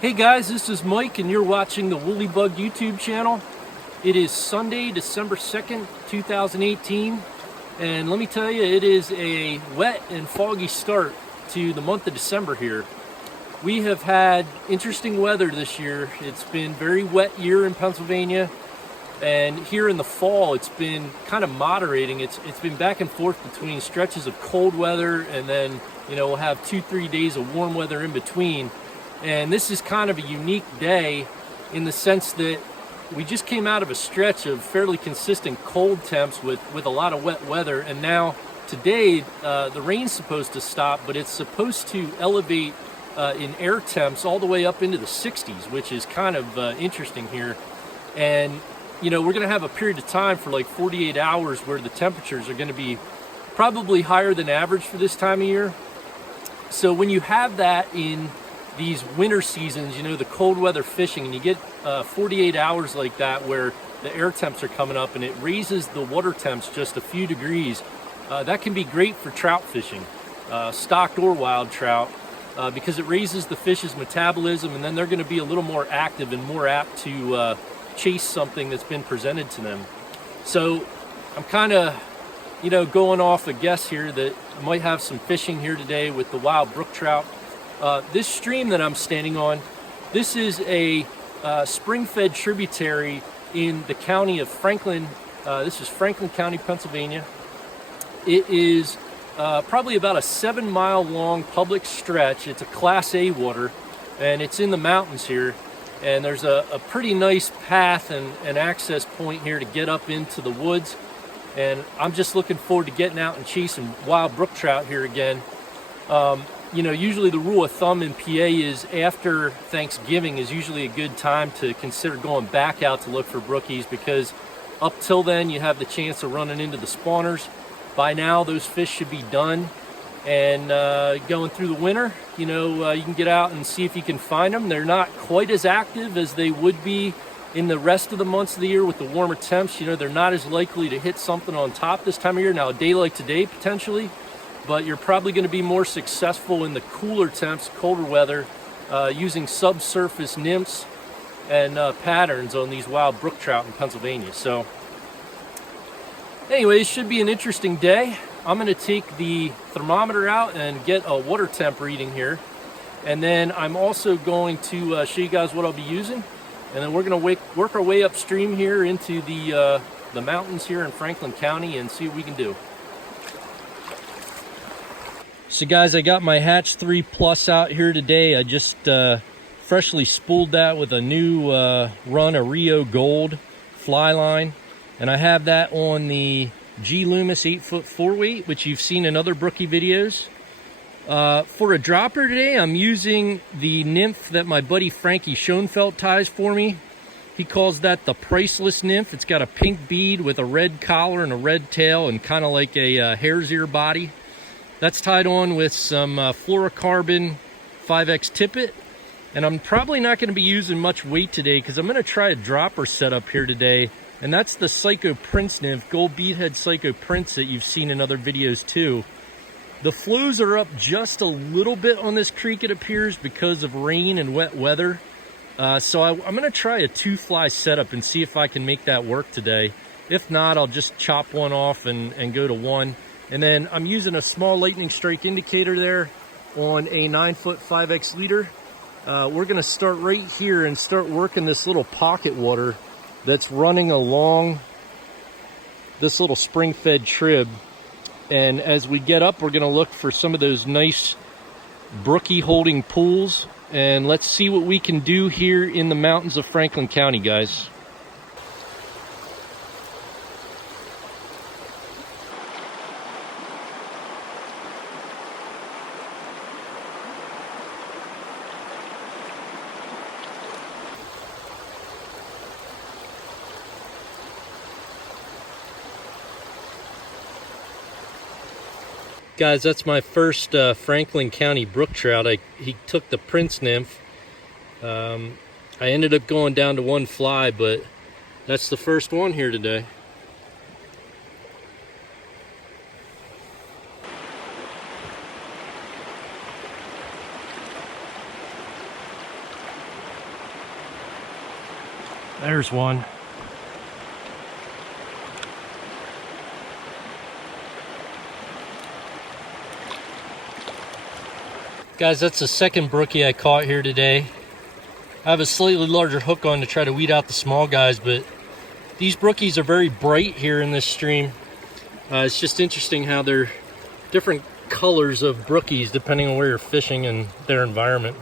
Hey guys, this is Mike and you're watching the Woolly Bug YouTube channel. It is Sunday, December 2nd, 2018, and let me tell you, it is a wet and foggy start to the month of December here. We have had interesting weather this year. It's been a very wet year in Pennsylvania, and here in the fall it's been kind of moderating. It's been back and forth between stretches of cold weather and then, we'll have 2-3 days of warm weather in between. And this is kind of a unique day in the sense that we just came out of a stretch of fairly consistent cold temps with a lot of wet weather, and now today the rain's supposed to stop, but it's supposed to elevate in air temps all the way up into the 60s, which is kind of interesting here. And we're going to have a period of time for like 48 hours where the temperatures are going to be probably higher than average for this time of year. So when you have that in these winter seasons, the cold weather fishing, and you get 48 hours like that where the air temps are coming up and it raises the water temps just a few degrees, that can be great for trout fishing, stocked or wild trout, because it raises the fish's metabolism, and then they're going to be a little more active and more apt to chase something that's been presented to them. So I'm kind of going off a guess here that I might have some fishing here today with the wild brook trout. This stream that I'm standing on, this is a spring-fed tributary in the county of Franklin. This is Franklin County, Pennsylvania. It is probably about a 7-mile long public stretch. It's a Class A water, and it's in the mountains here. And there's a pretty nice path and access point here to get up into the woods. And I'm just looking forward to getting out and chasing wild brook trout here again. Usually the rule of thumb in PA is after Thanksgiving is usually a good time to consider going back out to look for brookies, because up till then you have the chance of running into the spawners. By now those fish should be done, and going through the winter, you can get out and see if you can find them. They're not quite as active as they would be in the rest of the months of the year with the warmer temps. They're not as likely to hit something on top this time of year. Now, a day like today potentially, but you're probably going to be more successful in the cooler temps, colder weather, using subsurface nymphs and patterns on these wild brook trout in Pennsylvania. So anyway, it should be an interesting day. I'm going to take the thermometer out and get a water temp reading here, and then I'm also going to show you guys what I'll be using, and then we're going to work our way upstream here into the mountains here in Franklin County and see what we can do. So guys, I got my Hatch 3 Plus out here today. I just freshly spooled that with a new run of Rio Gold fly line, and I have that on the G Loomis 8-foot 4-weight, which you've seen in other brookie videos. For a dropper today, I'm using the nymph that my buddy Frankie Schoenfeld ties for me. He calls that the Priceless Nymph. It's got a pink bead with a red collar and a red tail and kind of like a hare's ear body. That's tied on with some fluorocarbon 5X tippet, and I'm probably not going to be using much weight today because I'm going to try a dropper setup here today, and that's the Psycho Prince Nymph, gold beadhead Psycho Prince that you've seen in other videos too. The flows are up just a little bit on this creek, it appears, because of rain and wet weather. So I'm going to try a 2-fly setup and see if I can make that work today. If not, I'll just chop one off and go to 1. And then I'm using a small lightning strike indicator there on a 9-foot 5X leader. We're going to start right here and start working this little pocket water that's running along this little spring-fed trib. And as we get up, we're going to look for some of those nice brookie holding pools. And let's see what we can do here in the mountains of Franklin County, guys. Guys, that's my first Franklin County brook trout. He took the Prince Nymph. I ended up going down to 1 fly, but that's the first one here today. There's one. Guys, that's the second brookie I caught here today. I have a slightly larger hook on to try to weed out the small guys, but these brookies are very bright here in this stream. It's just interesting how they're different colors of brookies depending on where you're fishing and their environment.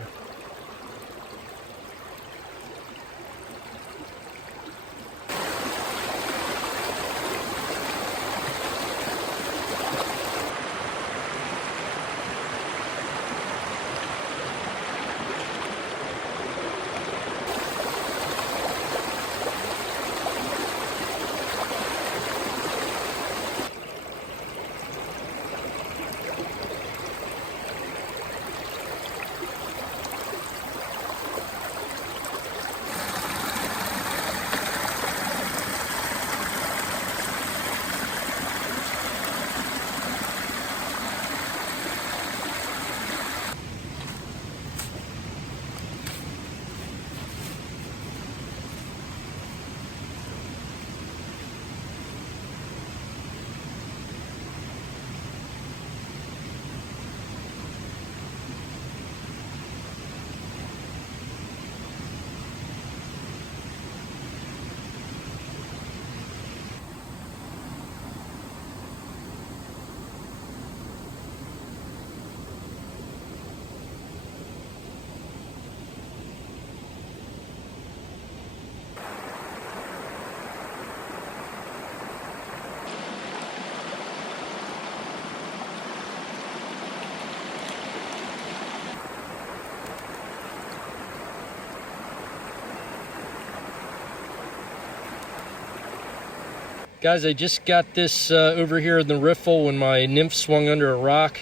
Guys, I just got this over here in the riffle when my nymph swung under a rock.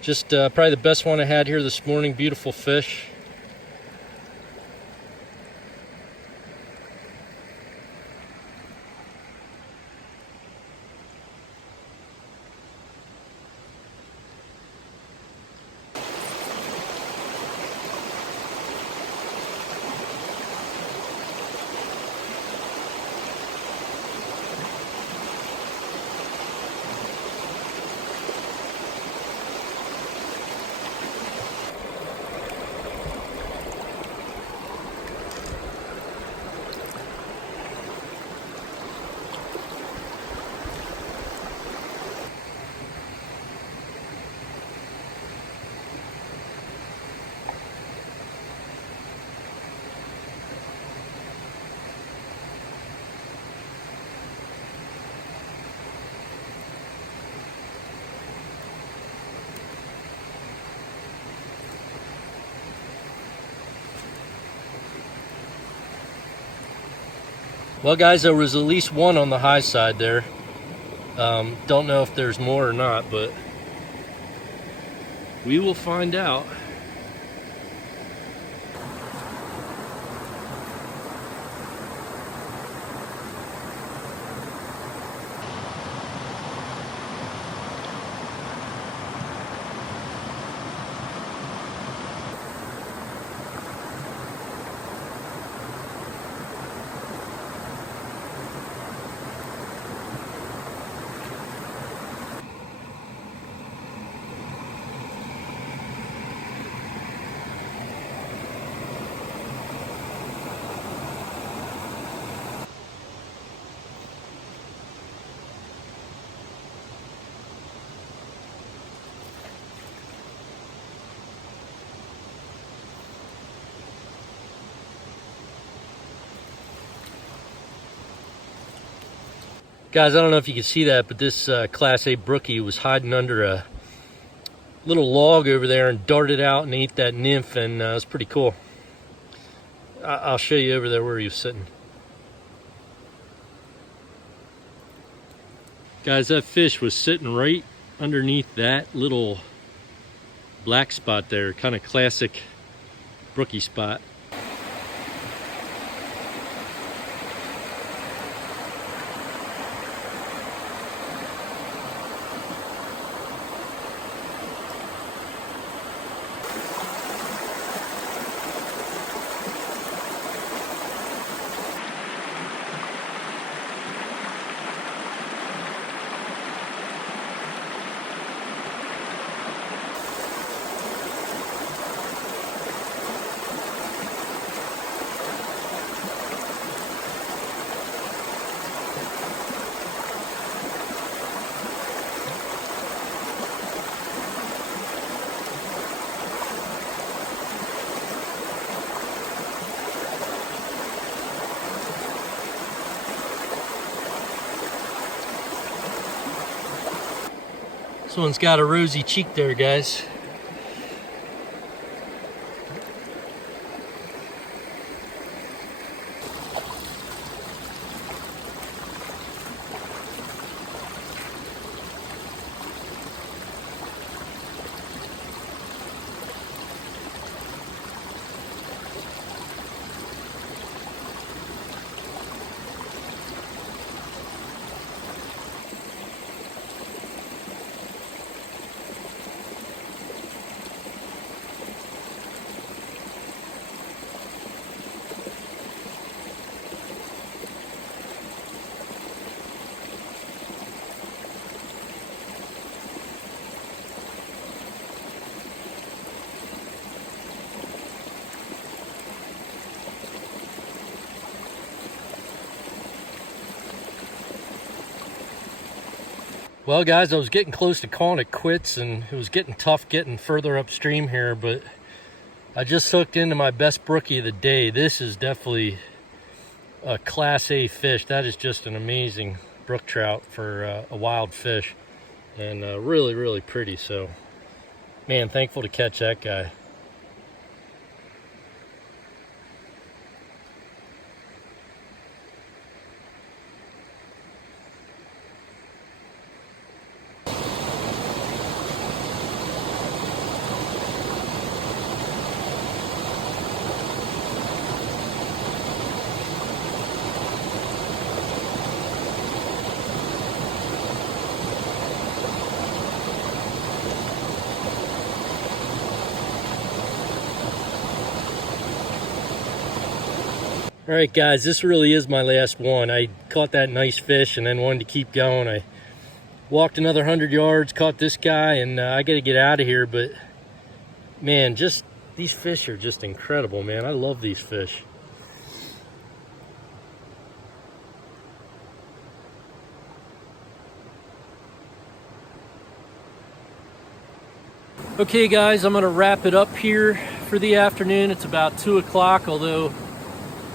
Just probably the best one I had here this morning. Beautiful fish. Well, guys, there was at least one on the high side there. Don't know if there's more or not, but we will find out. Guys, I don't know if you can see that, but this Class A brookie was hiding under a little log over there and darted out and ate that nymph, and it was pretty cool. I'll show you over there where he was sitting. Guys, that fish was sitting right underneath that little black spot there, kind of classic brookie spot. This one's got a rosy cheek there, guys. Well, guys, I was getting close to calling it quits, and it was getting tough getting further upstream here, but I just hooked into my best brookie of the day. This is definitely a Class A fish. That is just an amazing brook trout for a wild fish, and really, really pretty. So, man, thankful to catch that guy. All right, guys, this really is my last one. I caught that nice fish and then wanted to keep going. I walked another 100 yards, caught this guy, and I got to get out of here. But, man, just these fish are just incredible, man. I love these fish. Okay, guys, I'm going to wrap it up here for the afternoon. It's about 2 o'clock, although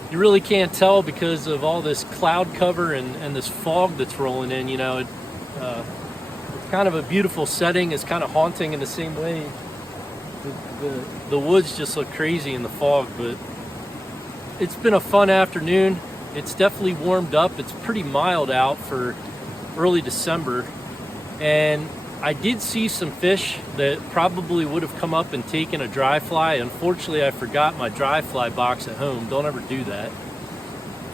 you really can't tell because of all this cloud cover and this fog that's rolling in. You know, it's kind of a beautiful setting. It's kind of haunting in the same way. The woods just look crazy in the fog, but it's been a fun afternoon. It's definitely warmed up. It's pretty mild out for early December, and I did see some fish that probably would have come up and taken a dry fly. Unfortunately, I forgot my dry fly box at home. Don't ever do that.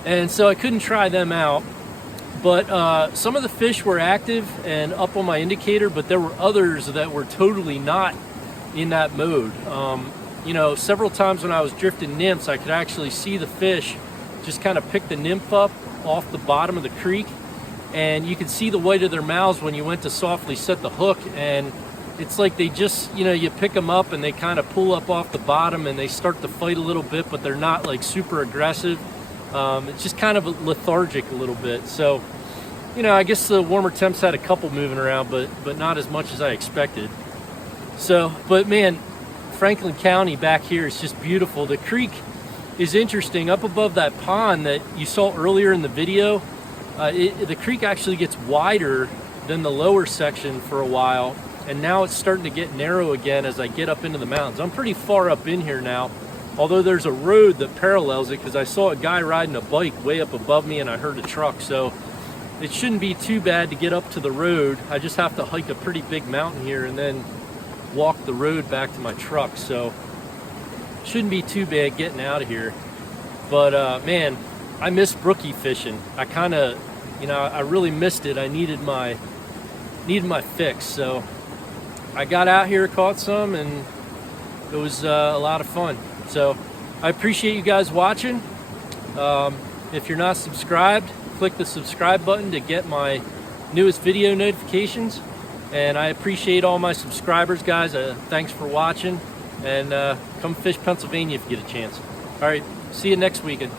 And so I couldn't try them out. But some of the fish were active and up on my indicator, but there were others that were totally not in that mode. You know, several times when I was drifting nymphs, I could actually see the fish just kind of pick the nymph up off the bottom of the creek. And you could see the white of their mouths when you went to softly set the hook, and it's like they just, you know, you pick them up and they kind of pull up off the bottom and they start to fight a little bit, but they're not like super aggressive. It's just kind of lethargic a little bit. So, you know, I guess the warmer temps had a couple moving around, but not as much as I expected. So, but man, Franklin County back here is just beautiful. The creek is interesting. Up above that pond that you saw earlier in the video, the creek actually gets wider than the lower section for a while, and now it's starting to get narrow again as I get up into the mountains. I'm pretty far up in here now, although there's a road that parallels it because I saw a guy riding a bike way up above me and I heard a truck, so it shouldn't be too bad to get up to the road. I just have to hike a pretty big mountain here and then walk the road back to my truck, so shouldn't be too bad getting out of here. But man, I miss brookie fishing. I kind of, you know, I really missed it. I needed my fix. So I got out here, caught some, and it was a lot of fun. So I appreciate you guys watching. If you're not subscribed, click the subscribe button to get my newest video notifications. And I appreciate all my subscribers, guys. Thanks for watching, and come fish Pennsylvania if you get a chance. All right, see you next weekend.